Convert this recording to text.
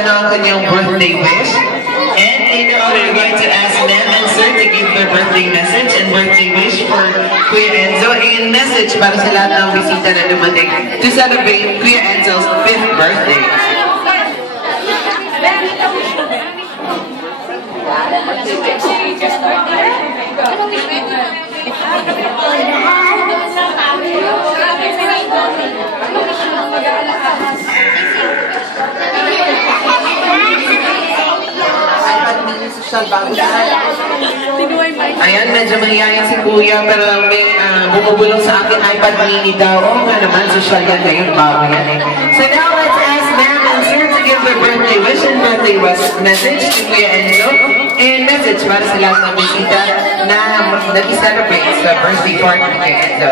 ano ang kanyang birthday wish. And later on, we're going to ask Ma'am and Sir to give their birthday message and birthday wish for Kuya Enzo. And message para sa lahat ng bisita na dumating to celebrate Kuya Enzo's 5th birthday. Ayan, medyo mahihayin si Kuya pero may bumubulong sa akin iPad mini daw. Oo nga naman, social yan ngayon, bago yan eh. So now let's ask Ma'am and Sir to give their birthday wish and birthday message to Kuya Enzo. And message para sa lahat ng bisita na nag-celebrate sa birthday party kay Enzo.